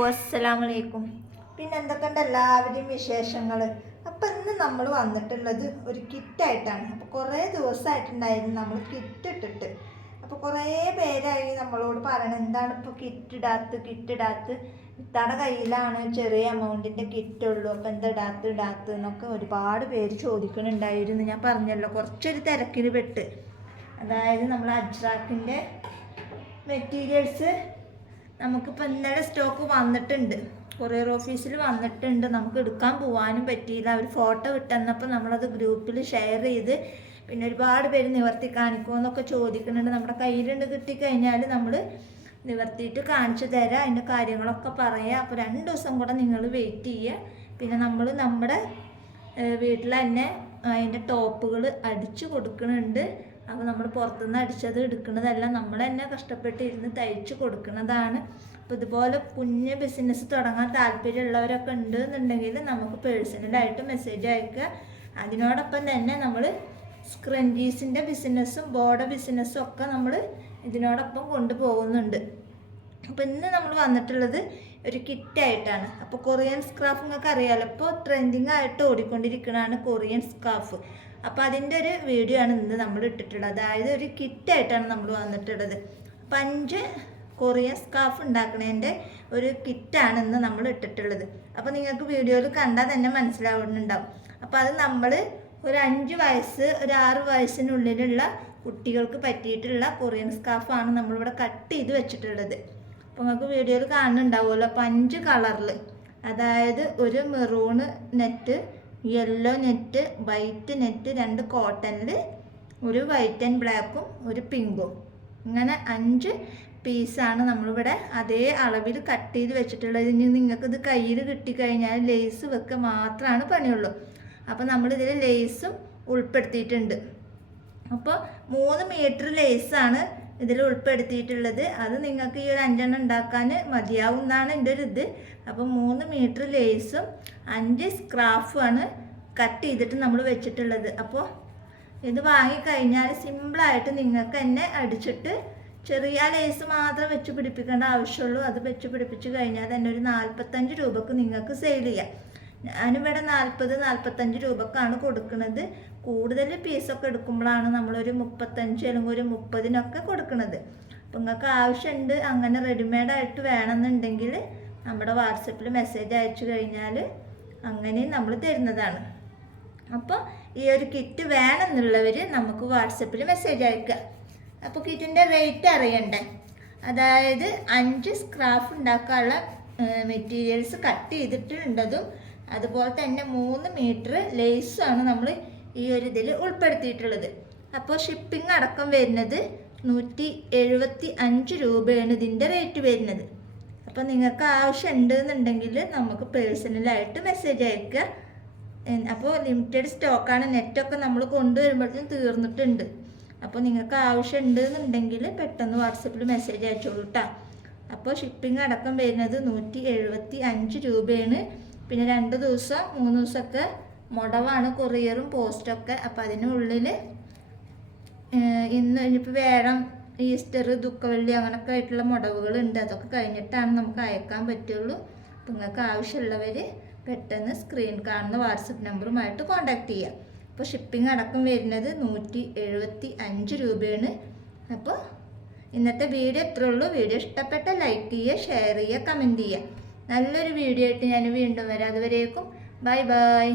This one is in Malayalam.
അസ്സലാമലൈക്കും. പിന്നെ എന്തൊക്കെയുണ്ട് എല്ലാവരുടെയും വിശേഷങ്ങൾ? അപ്പം ഇന്ന് നമ്മൾ വന്നിട്ടുള്ളത് ഒരു കിറ്റായിട്ടാണ്. അപ്പോൾ കുറേ ദിവസമായിട്ടുണ്ടായിരുന്നു നമ്മൾ കിറ്റ് ഇട്ടിട്ട്. അപ്പോൾ കുറേ പേരായി നമ്മളോട് പറയണം എന്താണ് ഇപ്പോൾ കിറ്റിടാത്ത് ഇത്താടെ കയ്യിലാണ് ചെറിയ എമൗണ്ടിൻ്റെ കിറ്റുള്ളൂ, അപ്പോൾ എന്താ ഇടാത്ത് എന്നൊക്കെ ഒരുപാട് പേര് ചോദിക്കുന്നുണ്ടായിരുന്നു. ഞാൻ പറഞ്ഞല്ലോ കുറച്ചൊരു തിരക്കിന് പെട്ട്. അതായത് നമ്മൾ അജ്രാക്കിൻ്റെ മെറ്റീരിയൽസ് നമുക്കിപ്പോൾ ഇന്നലെ സ്റ്റോക്ക് വന്നിട്ടുണ്ട്, കൊറിയർ ഓഫീസിൽ വന്നിട്ടുണ്ട്. നമുക്ക് എടുക്കാൻ പോകാനും പറ്റിയില്ല. അവർ ഫോട്ടോ വിട്ടെന്നപ്പോൾ നമ്മളത് ഗ്രൂപ്പിൽ ഷെയർ ചെയ്ത് പിന്നെ ഒരുപാട് പേര് നിവർത്തി കാണിക്കുമെന്നൊക്കെ ചോദിക്കുന്നുണ്ട്. നമ്മുടെ കയ്യിലുണ്ട്, കിട്ടിക്കഴിഞ്ഞാൽ നമ്മൾ നിവർത്തിയിട്ട് കാണിച്ചു തരാം, അതിൻ്റെ കാര്യങ്ങളൊക്കെ പറയാം. അപ്പോൾ 2 ദിവസം കൂടെ നിങ്ങൾ വെയിറ്റ് ചെയ്യുക. പിന്നെ നമ്മൾ നമ്മുടെ വീട്ടിൽ തന്നെ അതിൻ്റെ ടോപ്പുകൾ അടിച്ചു കൊടുക്കുന്നുണ്ട്. അപ്പോൾ നമ്മൾ പുറത്തുനിന്ന് അടിച്ചത് എടുക്കുന്നതല്ല, നമ്മൾ തന്നെ കഷ്ടപ്പെട്ടിരുന്ന് തയ്ച്ച് കൊടുക്കുന്നതാണ്. അപ്പോൾ ഇതുപോലെ കുഞ്ഞ് ബിസിനസ് തുടങ്ങാൻ താല്പര്യമുള്ളവരൊക്കെ ഉണ്ട് എന്നുണ്ടെങ്കിൽ നമുക്ക് പേഴ്സണലായിട്ട് മെസ്സേജ് അയക്കുക. അതിനോടൊപ്പം തന്നെ നമ്മൾ സ്ക്രഞ്ചീസിൻ്റെ ബിസിനസ്സും ബോർഡർ ബിസിനസ്സും ഒക്കെ നമ്മൾ ഇതിനോടൊപ്പം കൊണ്ടുപോകുന്നുണ്ട്. അപ്പോൾ ഇന്ന് നമ്മൾ വന്നിട്ടുള്ളത് ഒരു കിറ്റായിട്ടാണ്. അപ്പോൾ കൊറിയൻ സ്കാർഫ് നിങ്ങൾക്ക് അറിയാമല്ലോ, ഇപ്പോൾ ട്രെൻഡിങ് ആയിട്ട് ഓടിക്കൊണ്ടിരിക്കുന്നതാണ് കൊറിയൻ സ്കാർഫ്. അപ്പോൾ അതിൻ്റെ ഒരു വീഡിയോ ആണ് ഇന്ന് നമ്മൾ ഇട്ടിട്ടുള്ളത്. അതായത് ഒരു കിറ്റായിട്ടാണ് നമ്മൾ വന്നിട്ടുള്ളത്. 5 കൊറിയൻ സ്കാർഫ് ഉണ്ടാക്കുന്നതിൻ്റെ ഒരു കിറ്റാണ് ഇന്ന് നമ്മൾ ഇട്ടിട്ടുള്ളത്. അപ്പോൾ നിങ്ങൾക്ക് വീഡിയോയിൽ കണ്ടാൽ തന്നെ മനസ്സിലാവുന്നുണ്ടാവും. അപ്പോൾ അത് നമ്മൾ ഒരു 5 വയസ്സ് ഒരു 6 വയസ്സിനുള്ളിലുള്ള കുട്ടികൾക്ക് പറ്റിയിട്ടുള്ള കൊറിയൻ സ്കാർഫാണ് നമ്മളിവിടെ കട്ട് ചെയ്ത് വെച്ചിട്ടുള്ളത്. അപ്പോൾ നിങ്ങൾക്ക് വീഡിയോയിൽ കാണുന്നുണ്ടാവുമല്ലോ. അപ്പോൾ 5 കളറിൽ, അതായത് ഒരു maroon net, yellow net, white net, 2 കോട്ടണിൽ, ഒരു വൈറ്റ് ആൻഡ് ബ്ലാക്കും, ഒരു പിങ്കും, ഇങ്ങനെ 5 പീസാണ് നമ്മളിവിടെ അതേ അളവിൽ കട്ട് ചെയ്ത് വെച്ചിട്ടുള്ളത്. ഇനി നിങ്ങൾക്കിത് കയ്യിൽ കിട്ടിക്കഴിഞ്ഞാൽ ലേസ് വെക്കുക മാത്രമാണ് പണിയുള്ളൂ. അപ്പോൾ നമ്മളിതിൽ ലേസും ഉൾപ്പെടുത്തിയിട്ടുണ്ട്. അപ്പോൾ 3 മീറ്റർ ലേസാണ് ഇതിൽ ഉൾപ്പെടുത്തിയിട്ടുള്ളത്. അത് നിങ്ങൾക്ക് ഈ ഒരു 5 എണ്ണം ഉണ്ടാക്കാൻ മതിയാവും എന്നാണ് എൻ്റെ ഒരു ഇത്. അപ്പോൾ 3 മീറ്റർ ലേസും 5 സ്കാർഫുമാണ് കട്ട് ചെയ്തിട്ട് നമ്മൾ വെച്ചിട്ടുള്ളത്. അപ്പോൾ ഇത് വാങ്ങിക്കഴിഞ്ഞാൽ സിമ്പിളായിട്ട് നിങ്ങൾക്ക് തന്നെ അടിച്ചിട്ട് ചെറിയ ലേസ് മാത്രം വെച്ച് പിടിപ്പിക്കേണ്ട ആവശ്യമുള്ളൂ. അത് വെച്ച് പിടിപ്പിച്ച് കഴിഞ്ഞാൽ തന്നെ ഒരു 45 രൂപക്ക് നിങ്ങൾക്ക് സെയിൽ ചെയ്യാം. ഞാനിവിടെ 40-45 രൂപക്കാണ് കൊടുക്കുന്നത്. കൂടുതൽ പീസൊക്കെ എടുക്കുമ്പോഴാണ് നമ്മളൊരു 35 അല്ലെങ്കിൽ ഒരു 30-നൊക്കെ കൊടുക്കുന്നത്. അപ്പോൾ നിങ്ങൾക്ക് ആവശ്യമുണ്ട് അങ്ങനെ റെഡിമെയ്ഡായിട്ട് വേണമെന്നുണ്ടെങ്കിൽ നമ്മുടെ വാട്സപ്പിൽ മെസ്സേജ് അയച്ചു കഴിഞ്ഞാൽ അങ്ങനെ നമ്മൾ തരുന്നതാണ്. അപ്പോൾ ഈ ഒരു കിറ്റ് വേണമെന്നുള്ളവർ നമുക്ക് വാട്സപ്പിൽ മെസ്സേജ് അയക്കുക. അപ്പോൾ കിറ്റിൻ്റെ റേറ്റ് അറിയണ്ടേ? അതായത് 5 സ്കാർഫ് ഉണ്ടാക്കാനുള്ള മെറ്റീരിയൽസ് കട്ട് ചെയ്തിട്ടുണ്ടതും അതുപോലെ തന്നെ 3 മീറ്റർ ലേസുമാണ് നമ്മൾ ഈ ഒരു ഇതിൽ ഉൾപ്പെടുത്തിയിട്ടുള്ളത്. അപ്പോൾ ഷിപ്പിംഗ് അടക്കം വരുന്നത് 175 രൂപയാണ് ഇതിൻ്റെ റേറ്റ് വരുന്നത്. അപ്പോൾ നിങ്ങൾക്ക് ആവശ്യമുണ്ട് എന്നുണ്ടെങ്കിൽ നമുക്ക് പേഴ്സണലായിട്ട് മെസ്സേജ് അയക്കുക. അപ്പോൾ ലിമിറ്റഡ് സ്റ്റോക്കാണ്, നെറ്റൊക്കെ നമ്മൾ കൊണ്ടുവരുമ്പോഴത്തേക്കും തീർന്നിട്ടുണ്ട്. അപ്പോൾ നിങ്ങൾക്ക് ആവശ്യമുണ്ട് എന്നുണ്ടെങ്കിൽ പെട്ടെന്ന് വാട്സപ്പിൽ മെസ്സേജ് അയച്ചോളൂ കേട്ടോ. അപ്പോൾ ഷിപ്പിംഗ് അടക്കം വരുന്നത് 175 രൂപയാണ്. പിന്നെ 2 ദിവസം 3 ദിവസമൊക്കെ മുടവാണ് കൊറിയറും പോസ്റ്റൊക്കെ. അപ്പോൾ അതിനുള്ളിൽ ഇനിയിപ്പോൾ വേണം ഈസ്റ്റർ, ദുഃഖവെള്ളി അങ്ങനെയൊക്കെ ആയിട്ടുള്ള മുടവുകളുണ്ട്. അതൊക്കെ കഴിഞ്ഞിട്ടാണ് നമുക്ക് അയക്കാൻ പറ്റുള്ളൂ. അപ്പോൾ നിങ്ങൾക്ക് ആവശ്യമുള്ളവർ പെട്ടെന്ന് സ്ക്രീൻ കാണുന്ന വാട്സപ്പ് നമ്പറുമായിട്ട് കോൺടാക്റ്റ് ചെയ്യുക. അപ്പോൾ ഷിപ്പിംഗ് അടക്കം വരുന്നത് 175 രൂപയാണ്. അപ്പോൾ ഇന്നത്തെ വീഡിയോ ഇത്രയേ ഉള്ളൂ. വീഡിയോ ഇഷ്ടപ്പെട്ട ലൈക്ക് ചെയ്യുക, ഷെയർ ചെയ്യുക, കമൻറ്റ് ചെയ്യുക. നല്ലൊരു വീഡിയോ ആയിട്ട് ഞാൻ വീണ്ടും വരാം. അതുവരേക്കും ബൈ ബൈ.